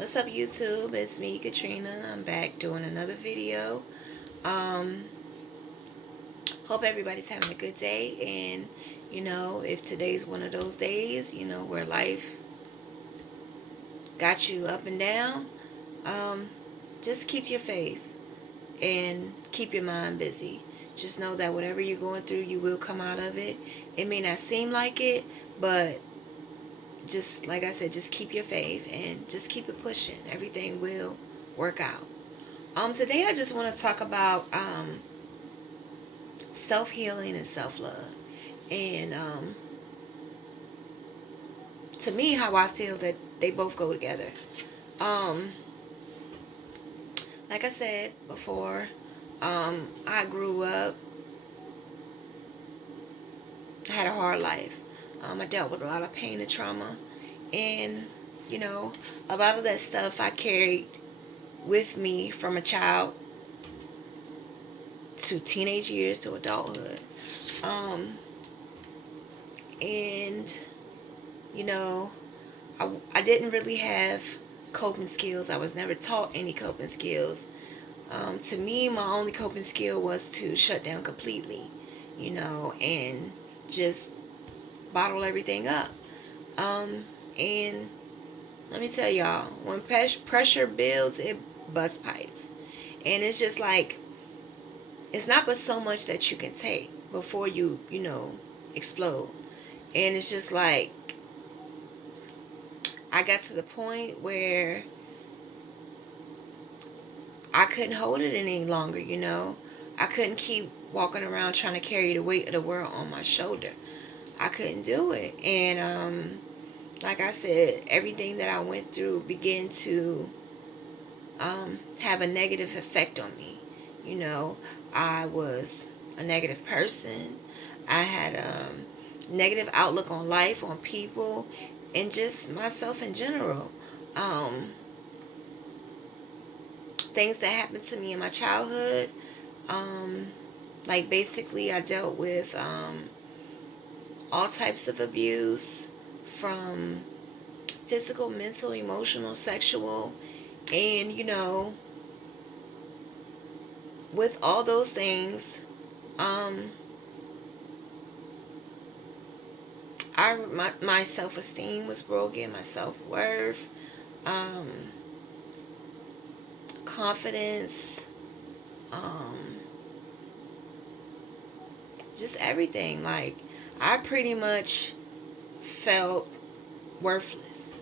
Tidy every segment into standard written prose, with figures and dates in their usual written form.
What's up, YouTube? It's me, Katrina. I'm back doing another video. Um, Hope everybody's having a good day. And, if today's one of those days, where life got you up and down, um, just keep your faith and keep your mind busy. Just know that whatever you're going through, you will come out of it. It may not seem like it, but just like I said, just keep your faith and just keep it pushing. Everything will work out. Today I just want to talk about self-healing and self-love. And to me, how I feel that they both go together. Um, like I said before, I grew up, had a hard life. I dealt with a lot of pain and trauma. And, you know, a lot of that stuff I carried with me from a child to teenage years to adulthood. Um, and, you know, I didn't really have coping skills. I was never taught any coping skills. To me, my only coping skill was to shut down completely, and just bottle everything up. And let me tell y'all, when pressure builds, it busts pipes. And it's just like, it's not but so much that you can take before you explode. And it's just like, I got to the point where I couldn't hold it any longer. I couldn't keep walking around trying to carry the weight of the world on my shoulder. I couldn't do it. And like I said, everything that I went through began to have a negative effect on me. I was a negative person. I had a negative outlook on life, on people, and just myself in general. Things that happened to me in my childhood, um, like basically I dealt with all types of abuse, from physical, mental, emotional, sexual, and with all those things, um, my self-esteem was broken, my self-worth, um, confidence, um, just everything. Like, I pretty much felt worthless,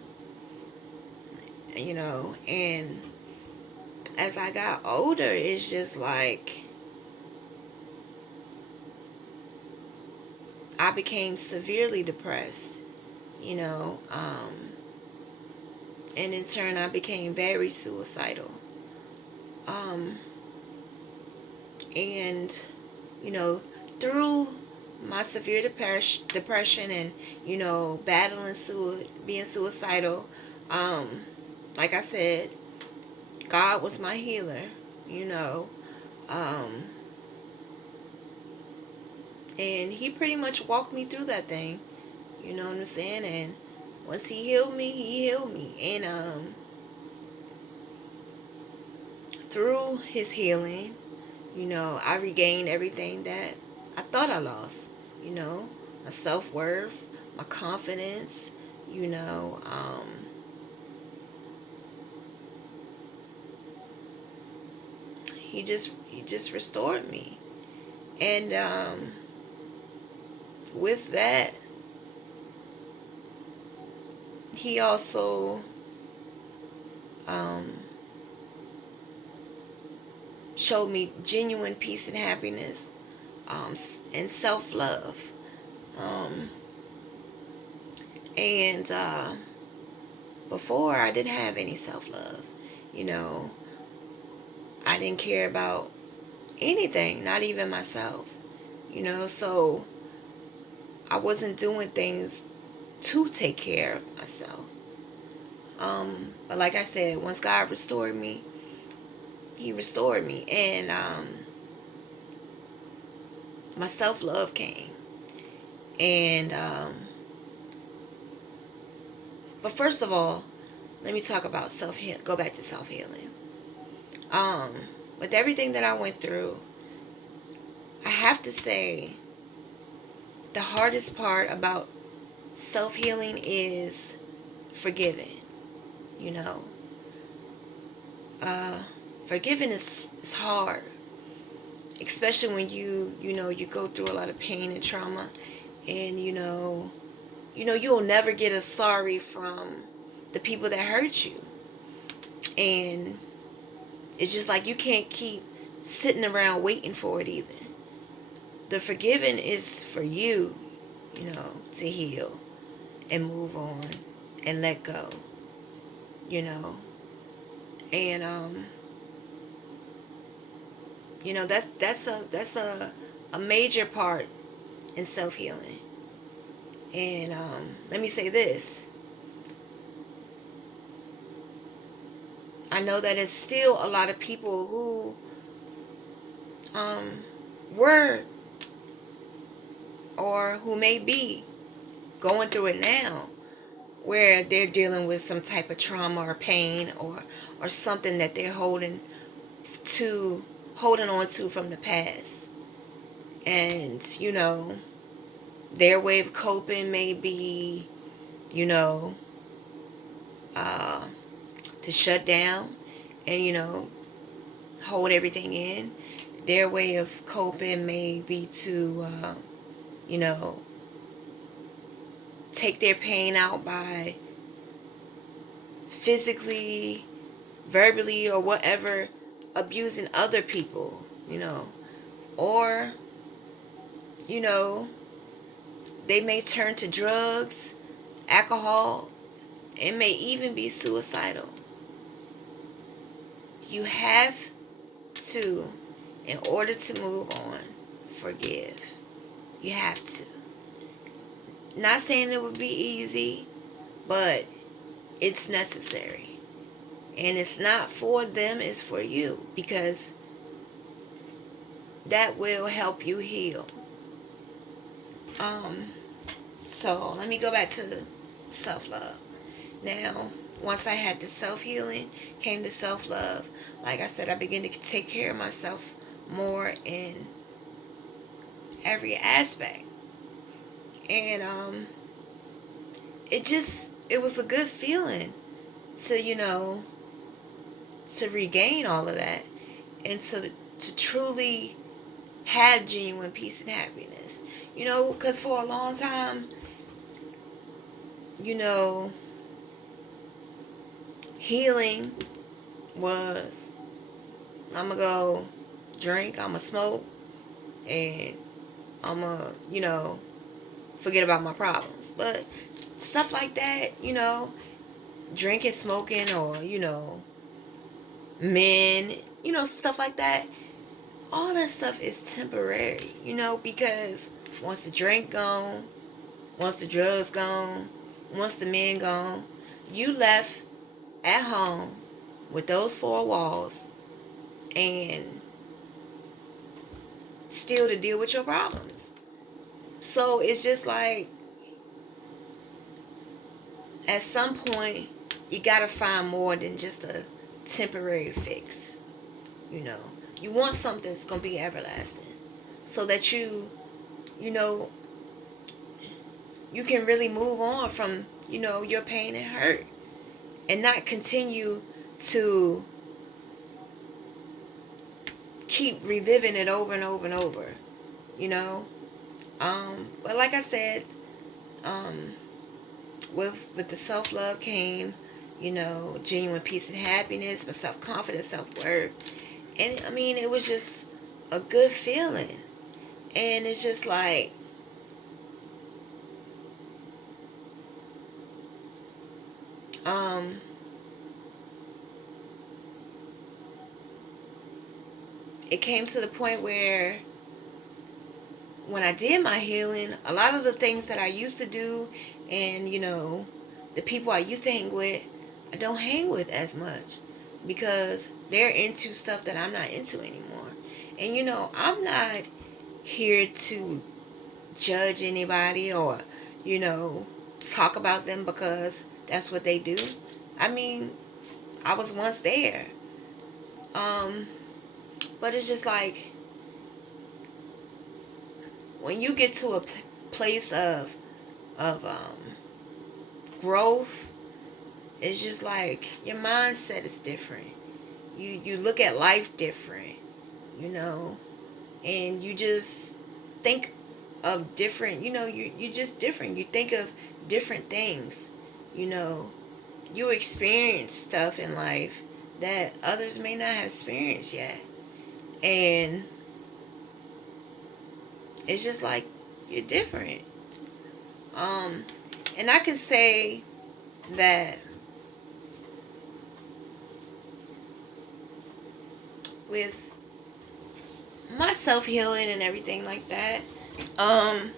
and as I got older, it's just like I became severely depressed, you know, um, and in turn, I became very suicidal. Um, and, you know, through my severe depression and, battling being suicidal, um, like I said, God was my healer, you know. Um, and he pretty much walked me through that thing. You know what I'm saying? And once he healed me, he healed me. And through his healing, I regained everything that I thought I lost. My self-worth, my confidence, you know, um, he just restored me. And with that, he also um, showed me genuine peace and happiness, and self-love. Um, and before, I didn't have any self-love. You know, I didn't care about anything, not even myself. So I wasn't doing things to take care of myself. But like I said, once God restored me, he restored me. And my self-love came. And but first of all, let me talk about self-heal. Go back to self-healing. Um, with everything that I went through, I have to say the hardest part about self-healing is forgiving. You know, uh, forgiving is hard, especially when you go through a lot of pain and trauma, and you'll never get a sorry from the people that hurt you, and it's just like you can't keep sitting around waiting for it either. The forgiving is for you, to heal and move on and let go, you know. And that's a major part in self-healing. And let me say this. I know that it's still a lot of people who were or who may be going through it now, where they're dealing with some type of trauma or pain or something that they're holding on to from the past. And their way of coping may be you know uh, to shut down and hold everything in. Their way of coping may be to you know take their pain out by physically, verbally, or whatever, abusing other people, or, you know, they may turn to drugs, alcohol, and may even be suicidal. You have to, in order to move on, forgive. You have to. Not saying it would be easy, but it's necessary. And it's not for them, it's for you, because that will help you heal. Um, so let me go back to self-love. Now, once I had the self-healing, came the self-love. Like I said, I began to take care of myself more in every aspect. And it was a good feeling to, to regain all of that and to truly have genuine peace and happiness. Because for a long time, healing was, I'm going to go drink, I'm going to smoke, and I'm going to, forget about my problems. But stuff like that, drinking, smoking, or, men, stuff like that, all that stuff is temporary, because once the drink gone, once the drugs gone, once the men gone, you left at home with those four walls and still to deal with your problems. So it's just like, at some point, you gotta find more than just a temporary fix. You want something that's gonna be everlasting, so that you know, you can really move on from, your pain and hurt, and not continue to keep reliving it over and over and over, you know. But like I said, um, with the self-love came, genuine peace and happiness, but self-confidence, self-worth. And I mean, it was just a good feeling. And it's just like, it came to the point where when I did my healing, a lot of the things that I used to do and, the people I used to hang with, I don't hang with as much because they're into stuff that I'm not into anymore. And, I'm not here to judge anybody or, talk about them because that's what they do. I mean, I was once there. Um, but it's just like when you get to a place of growth, it's just like your mindset is different. You look at life different, you know, and you just think of different, you just different. You think of different things, you know. You experience stuff in life that others may not have experienced yet. And it's just like you're different. Um and I can say that with my self-healing and everything like that, um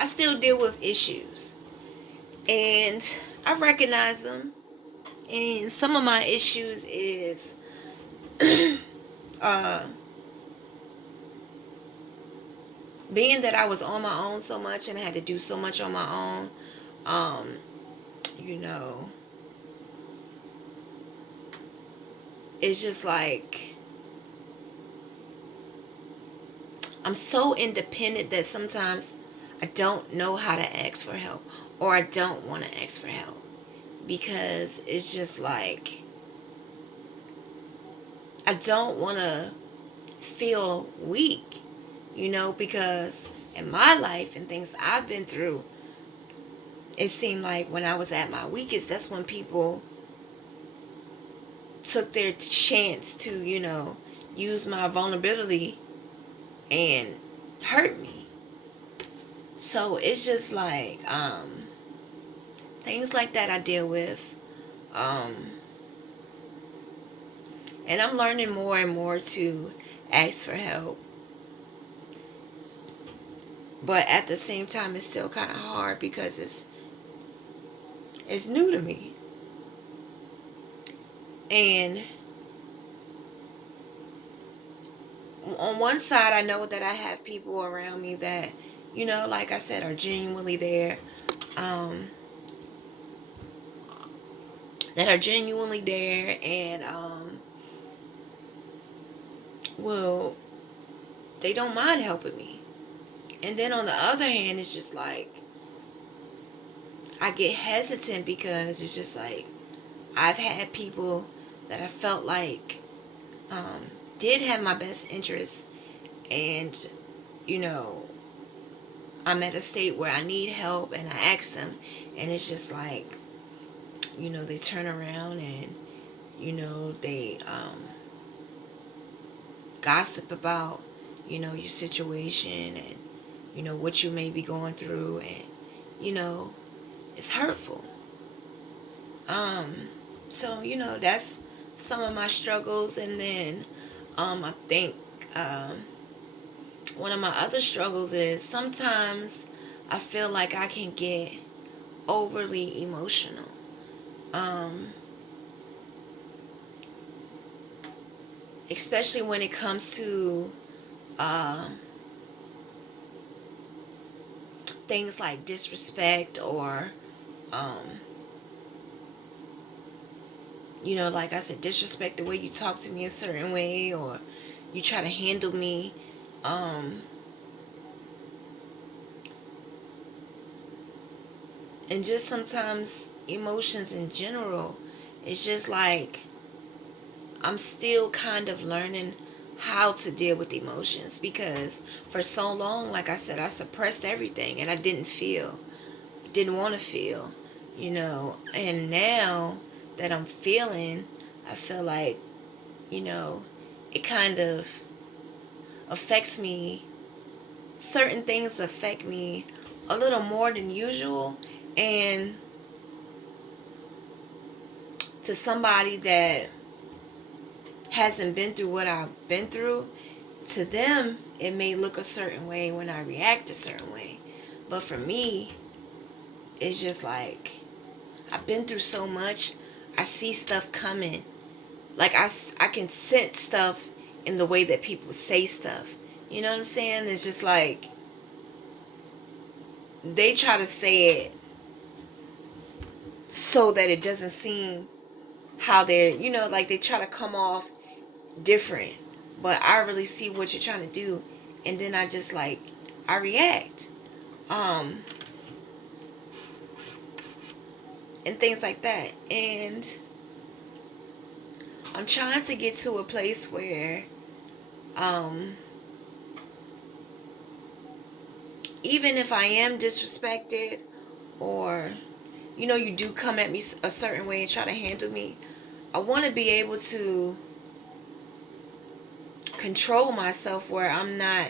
I still deal with issues. And I recognize them. And some of my issues is uh being that I was on my own so much and I had to do so much on my own. um you know, it's just like I'm so independent that sometimes I don't know how to ask for help, or I don't want to ask for help, because it's just like I don't want to feel weak, because in my life and things I've been through, it seemed like when I was at my weakest, that's when people took their chance to, use my vulnerability and hurt me. So it's just like things like that I deal with. Um, and I'm learning more and more to ask for help. But at the same time, it's still kind of hard because it's new to me. And on one side, I know that I have people around me that, like I said, are genuinely there. Um, that are genuinely there and well, they don't mind helping me. And then on the other hand, it's just like I get hesitant because it's just like I've had people that I felt like um, did have my best interests, and you know I'm at a state where I need help, and I ask them, and it's just like they turn around and they gossip about your situation and what you may be going through, and it's hurtful. um so that's some of my struggles. And then I think um one of my other struggles is sometimes I feel like I can get overly emotional, um especially when it comes to uh, things like disrespect, or um, like I said, disrespect, the way you talk to me a certain way, or you try to handle me, um, and just sometimes emotions in general. It's just like I'm still kind of learning how to deal with emotions, because for so long, like I said, I suppressed everything and I didn't want to feel, and now that I'm feeling, I feel like, you know, it kind of affects me. Certain things affect me a little more than usual. And to somebody that hasn't been through what I've been through, to them, it may look a certain way when I react a certain way. But for me, it's just like, I've been through so much. I see stuff coming. Like, I can sense stuff in the way that people say stuff. You know what I'm saying? It's just like, they try to say it so that it doesn't seem how they're, like they try to come off different. But I really see what you're trying to do, and then I just like, I react. Um, and things like that. And I'm trying to get to a place where, um, even if I am disrespected, or you do come at me a certain way and try to handle me, I want to be able to control myself where I'm not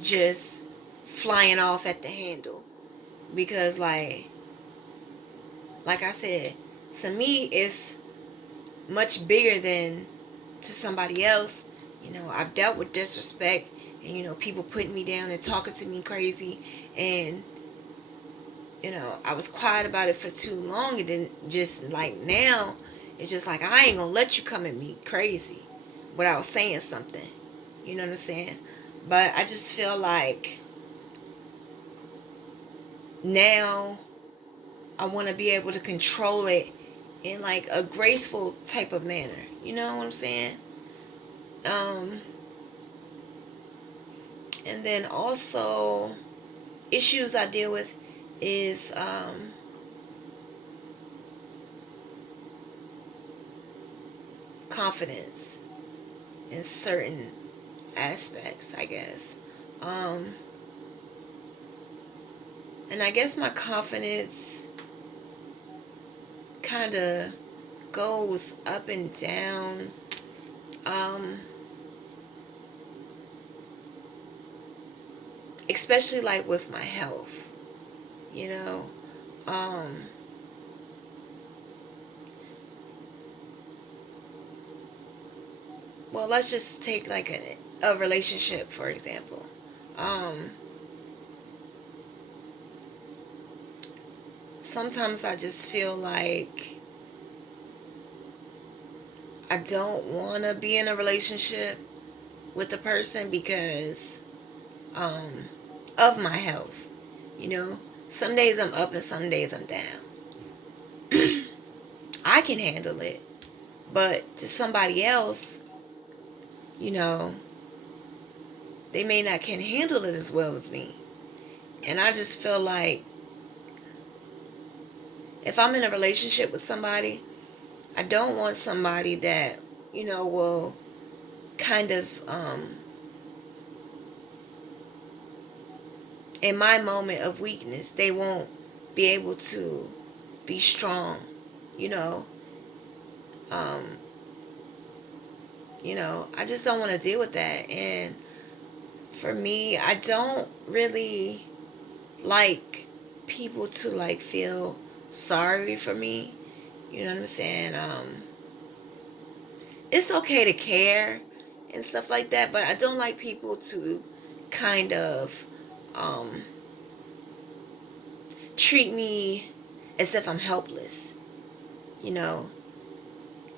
just flying off at the handle. Because like I said, to me it's much bigger than to somebody else. I've dealt with disrespect, and people putting me down and talking to me crazy, and I was quiet about it for too long, and then just like now it's just like, I ain't gonna let you come at me crazy without saying something. You know what I'm saying? But I just feel like now I want to be able to control it in like a graceful type of manner. You know what I'm saying? Um, and then also, issues I deal with is confidence in certain aspects, I guess. Um, and I guess my confidence kind of goes up and down. Um, Especially like with my health, you know. Um, well, let's just take like a relationship, for example. Um, Sometimes I just feel like I don't want to be in a relationship with a person because um, of my health. You know, some days I'm up and some days I'm down. I can handle it, but to somebody else, you know, they may not can handle it as well as me. And I just feel like if I'm in a relationship with somebody, I don't want somebody that, will kind of, in my moment of weakness, they won't be able to be strong, you know. Um, I just don't want to deal with that. And for me, I don't really like people to like feel sorry for me. You know what I'm saying? It's okay to care and stuff like that, but I don't like people to kind of um, treat me as if I'm helpless. You know,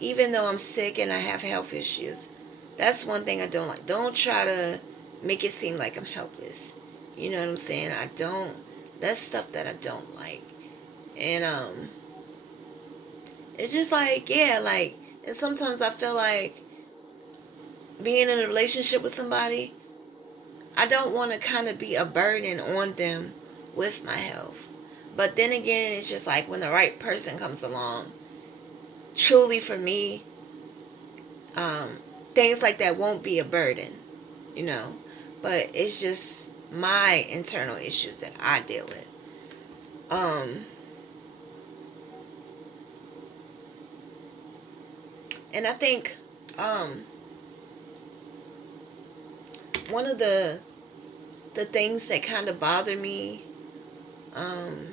even though I'm sick and I have health issues, that's one thing I don't like. Don't try to make it seem like I'm helpless. You know what I'm saying? I don't. That's stuff that I don't like. And it's just like, yeah, like, and sometimes I feel like being in a relationship with somebody, I don't want to kind of be a burden on them with my health. But then again, it's just like when the right person comes along, truly for me, um, things like that won't be a burden, you know. But it's just my internal issues that I deal with. Um, and I think um, one of the things that kind of bother me um,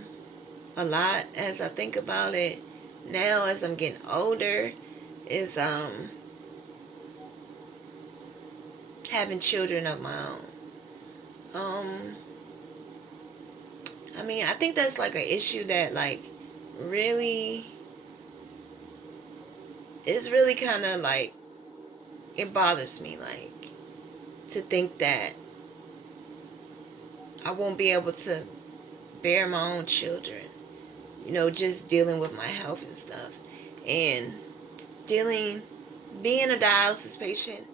a lot as I think about it now as I'm getting older is having children of my own. Um, I mean, I think that's like an issue that like really is really kind of like it bothers me like to think that I won't be able to bear my own children. just dealing with my health and stuff. And dealing, being a dialysis patient,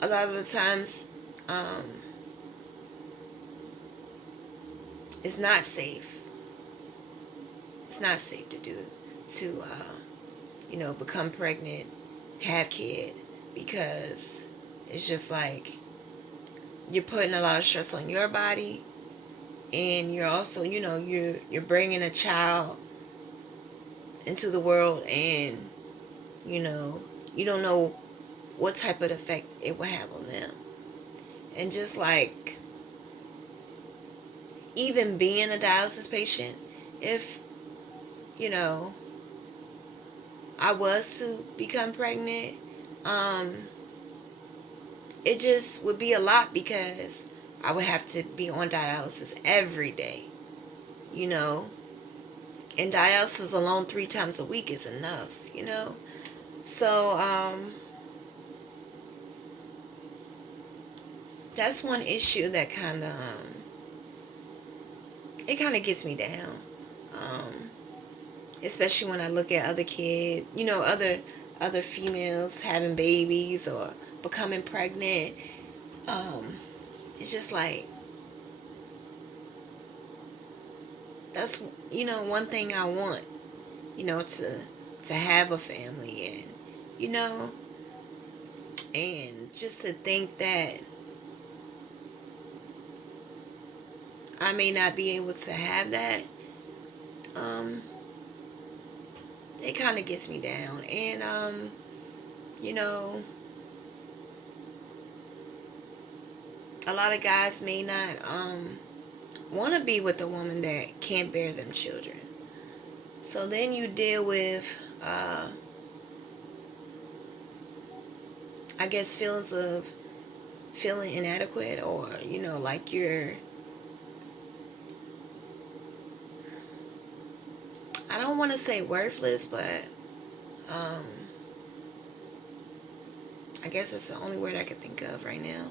a lot of the times, um, it's not safe. It's not safe to become pregnant, have kid, because it's just like you're putting a lot of stress on your body, and you're also, you're bringing a child into the world, and you know you don't know what type of effect it will have on them. And just like, even being a dialysis patient, if you know I was to become pregnant, um it just would be a lot, because I would have to be on dialysis every day, you know and dialysis alone 3 times a week is enough. So that's one issue that kind of gets me down, um, especially when I look at other kids, other females having babies or becoming pregnant. Um, it's just like, that's one thing I want, to have a family, and you know and just to think that I may not be able to have that, um, it kind of gets me down. And you know, a lot of guys may not want to be with a woman that can't bear them children. So then you deal with, uh, I guess, feelings of feeling inadequate, or like you're, I don't want to say worthless, but um, I guess that's the only word I can think of right now.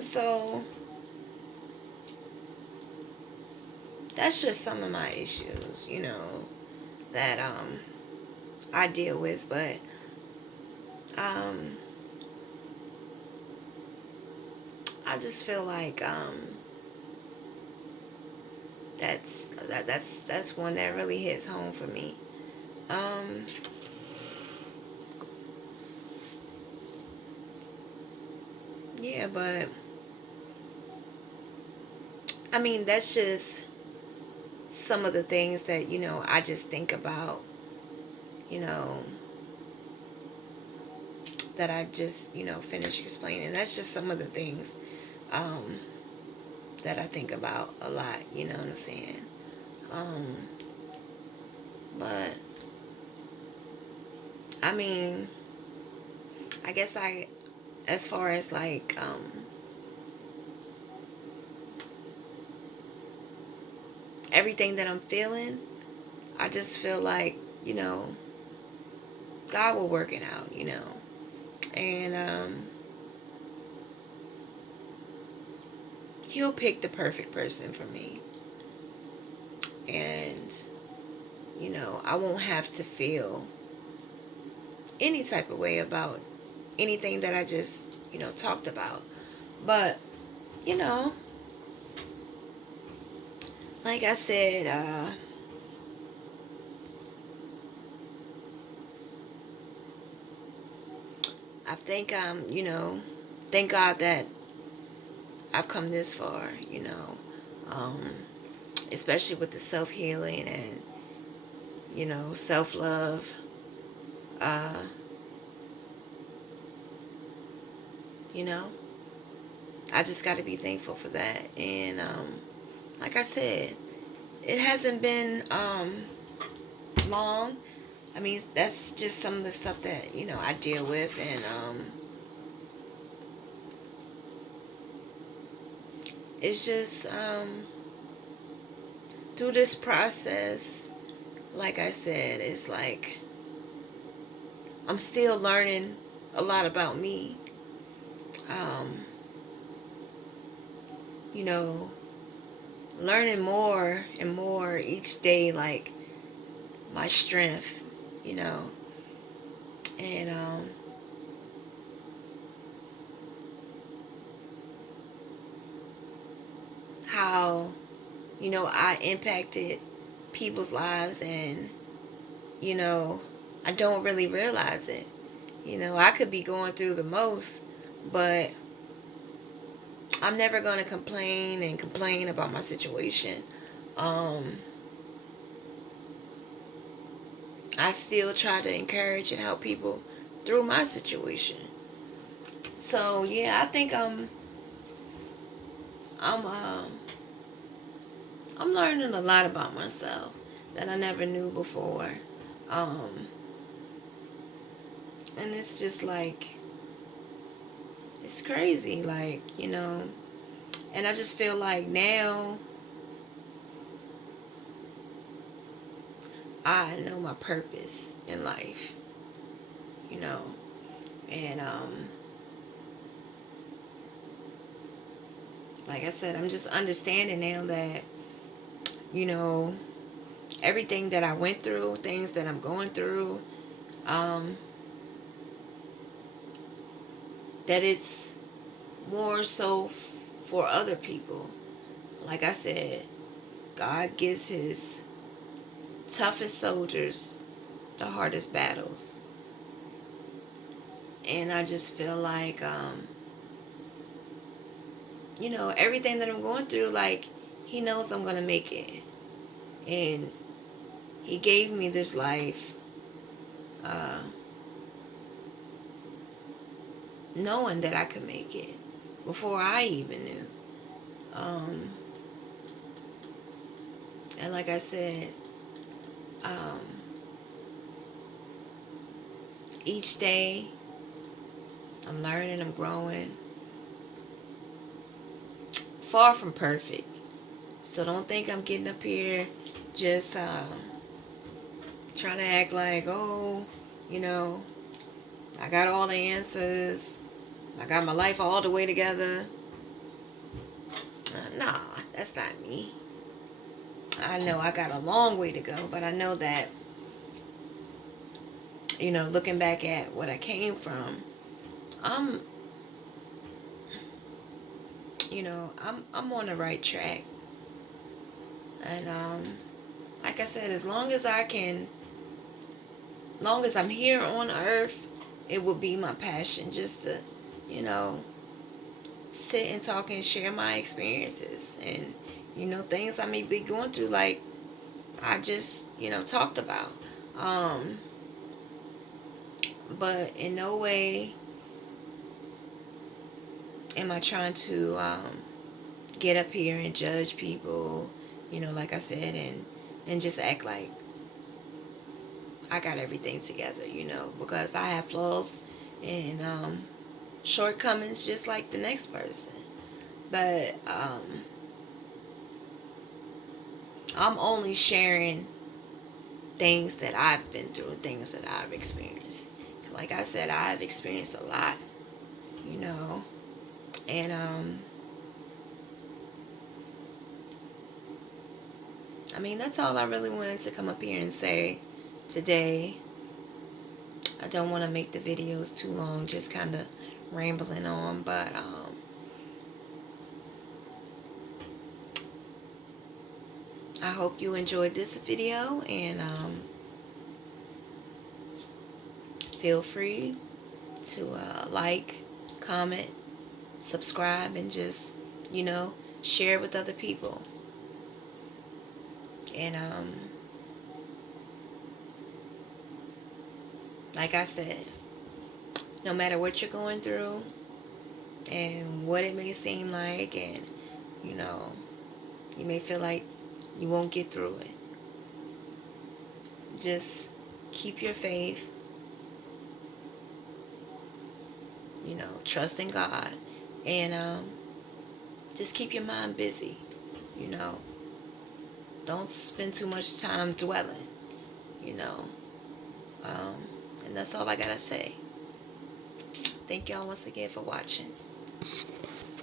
So that's just some of my issues, that I deal with. But um, I just feel like that's one that really hits home for me. Um, yeah, but I mean, that's just some of the things that I just think about, you know, that I just finished explaining. That's just some of the things um, that I think about a lot. You know what I'm saying? Um, but I mean, I guess as far as like everything that I'm feeling, I just feel like God will work it out, and He'll pick the perfect person for me, and I won't have to feel any type of way about anything that I just talked about. But you know, like I said, I think thank God that I've come this far, um, especially with the self healing and self love. Uh, you know, I just got to be thankful for that. And like I said, it hasn't been long. I mean, that's just some of the stuff that I deal with, and it's just through this process. Like I said, it's like I'm still learning a lot about me. Um, you know, learning more and more each day, like my strength, you know, and how, you know, I impacted people's lives, and, you know, I don't really realize it. You know, I could be going through the most, but I'm never going to complain and complain about my situation. Um, I still try to encourage and help people through my situation. So yeah, I think I'm I'm learning a lot about myself that I never knew before. Um, and it's just like, it's crazy, like, you know. And I just feel like now I know my purpose in life, you know. And like I said, I'm just understanding now that, you know, everything that I went through, things that I'm going through, um, that it's more so for other people. Like I said, God gives his toughest soldiers the hardest battles. And I just feel like, you know, everything that I'm going through, like, he knows I'm going to make it. And he gave me this life, uh, knowing that I could make it before I even knew. Um, and like I said, um, each day I'm learning, I'm growing. Far from perfect. So don't think I'm getting up here just trying to act like, oh, you know, I got all the answers. I got my life all the way together. Nah, that's not me. I know I got a long way to go, but I know that, you know, looking back at what I came from, I'm, you know, I'm on the right track. And like I said, as long as I can, long as I'm here on earth, it will be my passion just to, you know, sit and talk and share my experiences and, you know, things I may be going through, like I just, you know, talked about. Um, but in no way am I trying to get up here and judge people, you know, like I said, and just act like I got everything together, you know, because I have flaws and shortcomings just like the next person. But I'm only sharing things that I've been through, things that I've experienced. Like I said, I've experienced a lot, you know, and I mean, that's all I really wanted to come up here and say today. I don't want to make the videos too long, just kind of rambling on, but I hope you enjoyed this video, and feel free to like, comment, subscribe, and just, you know, share with other people. And like I said, no matter what you're going through and what it may seem like, and, you know, you may feel like you won't get through it, just keep your faith, you know, trust in God, and just keep your mind busy, you know. Don't spend too much time dwelling, you know. Um, and that's all I gotta say. Thank y'all once again for watching.